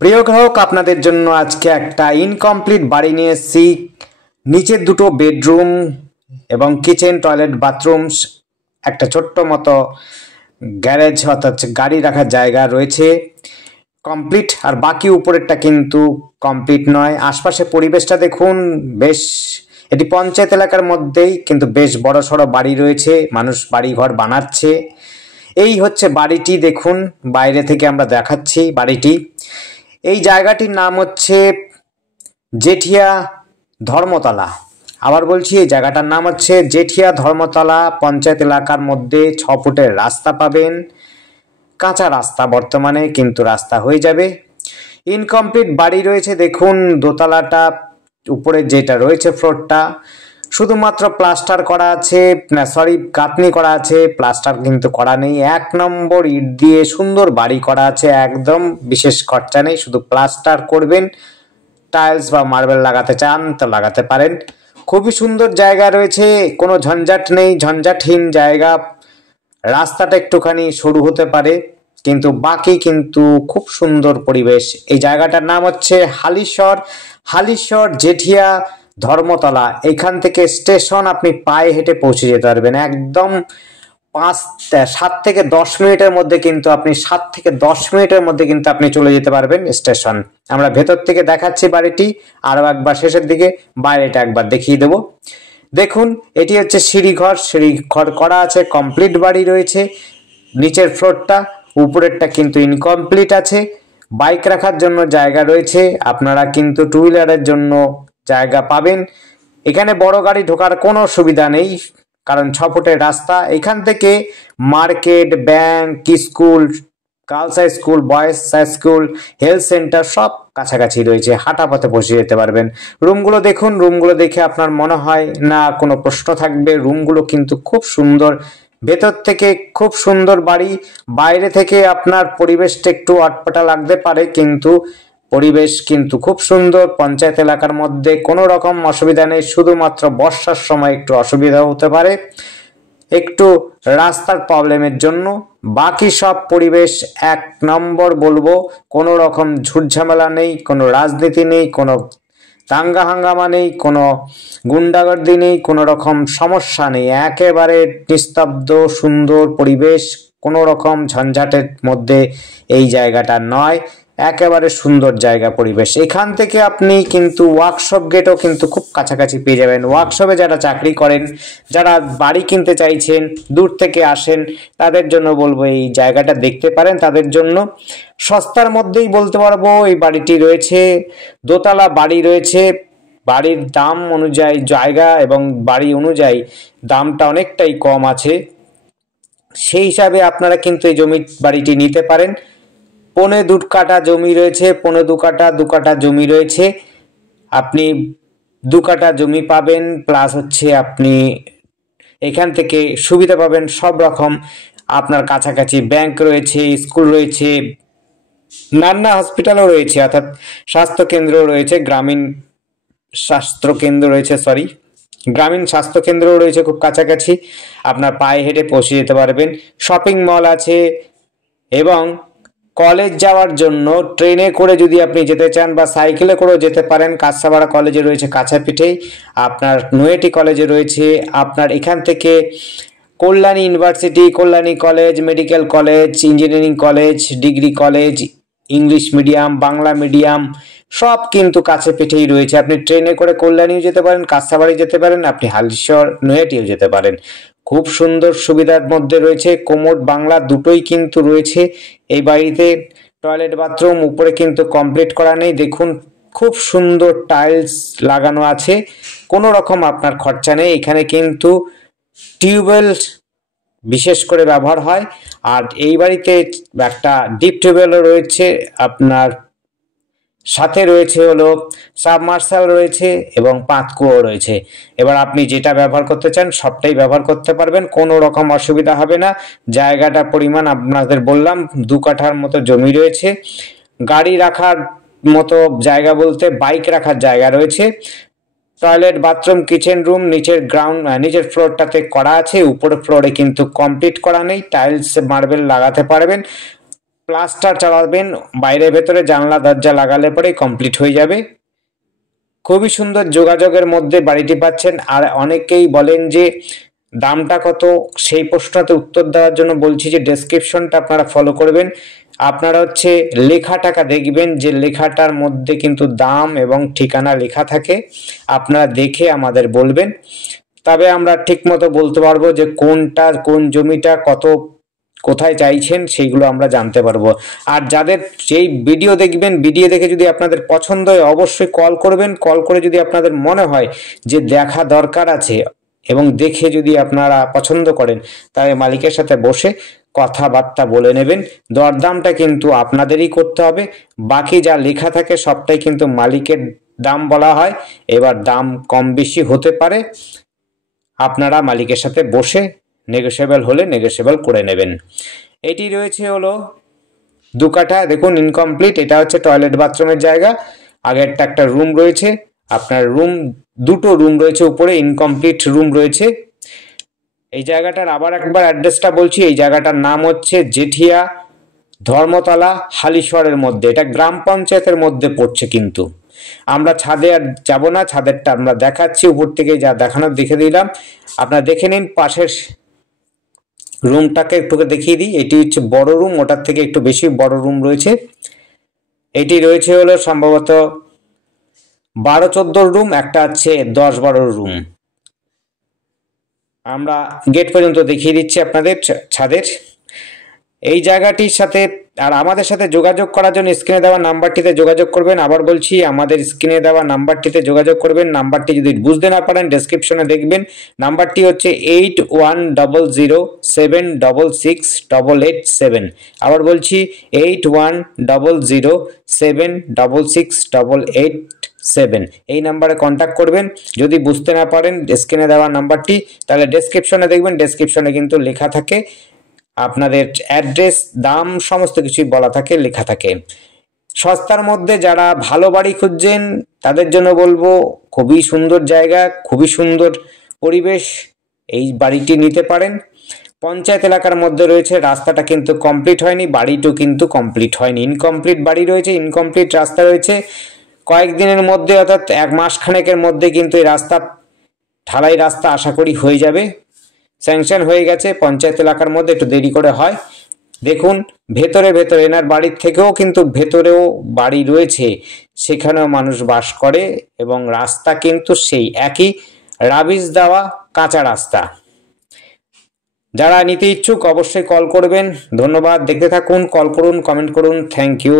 প্রিয় গ্রাহক, আপনাদের জন্য আজকে একটা ইনকমপ্লিট বাড়ি নিয়ে এসেছি। নিচের দুটো বেডরুম এবং কিচেন, টয়লেট, বাথরুম, একটা ছোট্ট মতো গ্যারেজ অর্থাৎ গাড়ি রাখার জায়গা রয়েছে কমপ্লিট। আর বাকি উপরেরটা কিন্তু কমপ্লিট নয়। আশপাশে পরিবেশটা দেখুন, বেশ এটি পঞ্চায়েত এলাকার মধ্যেই, কিন্তু বেশ বড় সড়ো বাড়ি রয়েছে, মানুষ বাড়ি ঘর বানাচ্ছে। এই হচ্ছে বাড়িটি, দেখুন বাইরে থেকে আমরা দেখাচ্ছি বাড়িটি। এই জায়গাটির নাম হচ্ছে জেঠিয়া ধর্মতলা। আবার বলছি, এই জায়গাটার নাম হচ্ছে জেঠিয়া ধর্মতলা। পঞ্চায়েত এলাকার মধ্যে 6 ফুটের রাস্তা পাবেন, কাঁচা রাস্তা বর্তমানে, কিন্তু রাস্তা হয়ে যাবে। ইনকমপ্লিট বাড়ি রয়েছে, দেখুন দোতলাটা, উপরে যেটা রয়েছে ফ্লোরটা শুধুমাত্র প্লাস্টার করা আছে, গাঁথনি করা আছে, প্লাস্টার কিন্তু করা নেই। 1 নম্বর ইট দিয়ে সুন্দর বাড়ি করা আছে, একদম বিশেষ খরচা নেই, শুধু প্লাস্টার করবেন। টাইলস বা মার্বেল লাগাতে চান তো লাগাতে পারেন। খুবই সুন্দর জায়গা রয়েছে, কোনো ঝঞ্ঝাট নেই, ঝঞ্ঝাটহীন জায়গা। রাস্তাটা একটুখানি সরু হতে পারে, কিন্তু বাকি কিন্তু খুব সুন্দর পরিবেশ। এই জায়গাটার নাম হচ্ছে হালিশহর জেঠিয়া ধর্মতলা। এখান থেকে স্টেশন আপনি পায়ে হেঁটে পৌঁছে যেতে পারবেন একদম 7 থেকে 10 মিনিটের মধ্যে, কিন্তু আপনি 7 থেকে 10 মিনিটের মধ্যে কিন্তু আপনি চলে যেতে পারবেন স্টেশন। আমরা ভেতর থেকে দেখাচ্ছি বাড়িটি, আরো একবার শেষের দিকে বাইরেটা একবার দেখিয়ে দেবো। দেখুন, এটি হচ্ছে সিঁড়িঘর করা আছে, কমপ্লিট বাড়ি রয়েছে। নিচের ফ্লোরটা, উপরেরটা কিন্তু ইনকমপ্লিট আছে। বাইক রাখার জন্য জায়গা রয়েছে, আপনারা কিন্তু 2 হুইলারের জন্য জায়গা পাবেন। এখানে বড় গাড়ি ঢোকার কোনো সুবিধা নেই, কারণ 6 ফুটের রাস্তা। এখান থেকে market, bank, school, girls high school, boys high school, health centre সব কাছাকাছি রয়েছে, হাঁটা পথে বসে যেতে পারবেন। রুমগুলো দেখুন, রুমগুলো দেখে আপনার মনে হয় না কোনো প্রশ্ন থাকবে। রুমগুলো কিন্তু খুব সুন্দর, ভেতর থেকে খুব সুন্দর বাড়ি। বাইরে থেকে আপনার পরিবেশটা একটু আটপাটা লাগতে পারে, কিন্তু পরিবেশ কিন্তু খুব সুন্দর। পঞ্চায়েত এলাকার মধ্যে কোনো রকম অসুবিধা নেই, শুধুমাত্র বর্ষার সময় একটু অসুবিধা হতে পারে, একটু রাস্তার প্রবলেমের জন্য। বাকি সব পরিবেশ 1 নম্বর বলবো। কোনো রকম ঝুটঝামেলা নেই, কোনো রাজনীতি নেই, কোনো দাঙ্গা হাঙ্গামা নেই, কোনো গুন্ডাগর্দি নেই, কোনো রকম সমস্যা নেই। একেবারে নিস্তব্ধ সুন্দর পরিবেশ, কোনো রকম ঝঞ্ঝাটের মধ্যে এই জায়গাটা নয়। একেবারে সুন্দর জায়গা, পরিবেশ। এখান থেকে আপনি কিন্তু ওয়ার্কশপ গেটও কিন্তু খুব কাছাকাছি পেয়ে যাবেন। ওয়ার্কশপে যারা চাকরি করেন, যারা বাড়ি কিনতে চাইছেন, দূর থেকে আসেন, তাদের জন্য বলবো এই জায়গাটা দেখতে পারেন। তাদের জন্য সস্তার মধ্যেই বলতে পারবো এই বাড়িটি রয়েছে। দোতলা বাড়ি রয়েছে, বাড়ির দাম অনুযায়ী, জায়গা এবং বাড়ি অনুযায়ী দামটা অনেকটাই কম আছে। সেই হিসাবে আপনারা কিন্তু এই বাড়িটি নিতে পারেন। 2.25 কাঠা জমি রয়েছে, 2.25 কাঠা জমি রয়েছে। আপনি 2 কাঠা জমি পাবেন, প্লাস হচ্ছে আপনি এখান থেকে সুবিধা পাবেন সব রকম। আপনার কাছাকাছি ব্যাংক রয়েছে, স্কুল রয়েছে, নান্না হসপিটালও রয়েছে, অর্থাৎ স্বাস্থ্যকেন্দ্র রয়েছে, গ্রামীণ স্বাস্থ্যকেন্দ্র রয়েছে খুব কাছাকাছি। আপনার পায়ে হেঁটে পৌঁছে যেতে পারবেন। শপিং মল আছে, এবং কলেজ যাওয়ার জন্য ট্রেনে করে যদি আপনি যেতে চান বা সাইকেলে করেও যেতে পারেন। কাঁচাপাড়া কলেজে রয়েছে কাছাপিঠেই, আপনার নৈহাটি কলেজে রয়েছে। আপনার এখান থেকে Kalyani university, Kalyani college, medical college, engineering college, degree college, English medium, Bangla medium সব কিন্তু কাছে পিঠেই রয়েছে। আপনি ট্রেনে করে কল্যাণীও যেতে পারেন, কাঁচাবাড়ি যেতে পারেন, আপনি হালিশহর, নৈহাটিও যেতে পারেন। খুব সুন্দর সুবিধার মধ্যে রয়েছে, কোমোড বাংলা দুটোই কিন্তু রয়েছে এই বাড়িতে। টয়লেট বাথরুম উপরে কিন্তু কমপ্লিট করা নেই, দেখুন খুব সুন্দর টাইলস লাগানো আছে, কোনো রকম আপনার খরচা নেই। এখানে কিন্তু টিউবওয়েল বিশেষ করে ব্যবহার হয়। আর এই বাড়িতে একটা ডিপ টিউবওয়েলও রয়েছে, আপনার সাথে রয়েছে হলো সাবমার্সাল রয়েছে, এবং পাতকুয়ো রয়েছে। এবার আপনি যেটা ব্যবহার করতে চান সবটাই ব্যবহার করতে পারবেন, কোনো রকম অসুবিধা হবে না। জায়গাটার পরিমাণ আপনাদের বললাম, 2 কাঠার মতো জমি রয়েছে। গাড়ি রাখার মতো জায়গা বলতে বাইক রাখার জায়গা রয়েছে। টয়লেট, বাথরুম, কিচেন রুম নিচের ফ্লোরটাতে করা আছে, উপরের ফ্লোরে কিন্তু কমপ্লিট করা নেই। টাইলস, মার্বেল লাগাতে পারবেন। প্লাস্টার চালাবেন, বাইরে ভেতরে জানলা দরজা লাগালে পরে কমপ্লিট হয়ে যাবে। খুবই সুন্দর যোগাযোগের মধ্যে বাড়িটি পাচ্ছেন। আর অনেকেই বলেন যে দামটা কত, সেই প্রশ্নতে উত্তর দেওয়ার জন্য বলছি যে ডেসক্রিপশনটা আপনারা ফলো করবেন। আপনারা হচ্ছে লেখাটাকে দেখবেন, যে লেখাটার মধ্যে কিন্তু দাম এবং ঠিকানা লেখা থাকে, আপনারা দেখে আমাদের বলবেন, তবে আমরা ঠিকমতো বলতে পারবো যে কোনটা, কোন জমিটা কত, কোথায় চাইছেন, সেইগুলো আমরা জানতে পারবো। আর যাদের যেই ভিডিও দেখবেন, ভিডিও দেখে যদি আপনাদের পছন্দ হয় অবশ্যই কল করবেন। কল করে যদি আপনাদের মনে হয় যে দেখা দরকার আছে এবং দেখে যদি আপনারা পছন্দ করেন, তাহলে মালিকের সাথে বসে কথাবার্তা বলে নেবেন। দরদামটা কিন্তু আপনাদেরই করতে হবে, বাকি যা লেখা থাকে সবটাই কিন্তু মালিকের দাম বলা হয়। এবার দাম কম বেশি হতে পারে, আপনারা মালিকের সাথে বসে নেগোশিয়েবল হলে নেগোশিয়েবল করে নেবেন। এটি রয়েছে হলো 2 কাঠা, দেখুন ইনকমপ্লিট। এটা হচ্ছে টয়লেট বাথরুমের জায়গা, আগেরটা একটা রুম রয়েছে, আপনার রুম, দুটো রুম রয়েছে উপরে, ইনকমপ্লিট রুম রয়েছে। এই জায়গাটার আবার একবার অ্যাড্রেসটা বলছি, এই জায়গাটার নাম হচ্ছে জেঠিয়া, ধর্মতলা, হালিশহরের মধ্যে। এটা গ্রাম পঞ্চায়েতের মধ্যে পড়ছে। কিন্তু আমরা ছাদে আর যাবো না, ছাদেরটা আমরা দেখাচ্ছি, উপর থেকে যা দেখানোর দেখে দিলাম, আপনারা দেখে নিন। পাশের রুমটাকে একটু দেখিয়ে দিই, এটি হচ্ছে বড় রুম, ওটার থেকে একটু বেশি বড় রুম রয়েছে। এটি রয়েছে হলো সম্ভবত 12-14 রুম, একটা আছে 10-12 রুম। আমরা গেট পর্যন্ত দেখিয়ে দিচ্ছি আপনাদের ছাদের। এই জায়গাটির সাথে আর আমাদের সাথে যোগাযোগ করার জন্য স্ক্রিনে দেওয়া নাম্বারটিতে যোগাযোগ করবেন। আবার বলছি, আমাদের স্ক্রিনে দেওয়া নাম্বারটিতে যোগাযোগ করবেন। নাম্বারটি যদি বুঝতে না পারেন ডেসক্রিপশনে দেখবেন। নাম্বারটি হচ্ছে 8100766887। আবার বলছি 8100766887। এই নাম্বারে কন্ট্যাক্ট করবেন। যদি বুঝতে না পারেন স্ক্রিনে দেওয়া নাম্বারটি, তাহলে ডেসক্রিপশনে দেখবেন, ডেসক্রিপশনে কিন্তু লেখা থাকে আপনাদের অ্যাড্রেস, দাম, সমস্ত কিছুই বলা থাকে, লেখা থাকে। সস্তার মধ্যে যারা ভালো বাড়ি খুঁজছেন তাদের জন্য বলবো, খুবই সুন্দর জায়গা, খুবই সুন্দর পরিবেশ, এই বাড়িটি নিতে পারেন। পঞ্চায়েত এলাকার মধ্যে রয়েছে, রাস্তাটা কিন্তু কমপ্লিট হয়নি, বাড়িটিও কিন্তু কমপ্লিট হয়নি, ইনকমপ্লিট বাড়ি রয়েছে, ইনকমপ্লিট রাস্তা রয়েছে। কয়েকদিনের মধ্যে অর্থাৎ 1 মাস খানেকের মধ্যে কিন্তু এই রাস্তা, ঢালাই রাস্তা আশা করি হয়ে যাবে, স্যাংশন হয়ে গেছে। পঞ্চায়েত এলাকার মধ্যে একটু দেরি করে হয়। দেখুন ভেতরে ভেতরে এনার বাড়ির থেকেও কিন্তু ভেতরেও বাড়ি রয়েছে, সেখানেও মানুষ বাস করে, এবং রাস্তা কিন্তু সেই একই রাবিশ দেওয়া কাঁচা রাস্তা। যারা নিতে ইচ্ছুক অবশ্যই কল করবেন। ধন্যবাদ, দেখতে থাকুন, কল করুন, কমেন্ট করুন। Thank you.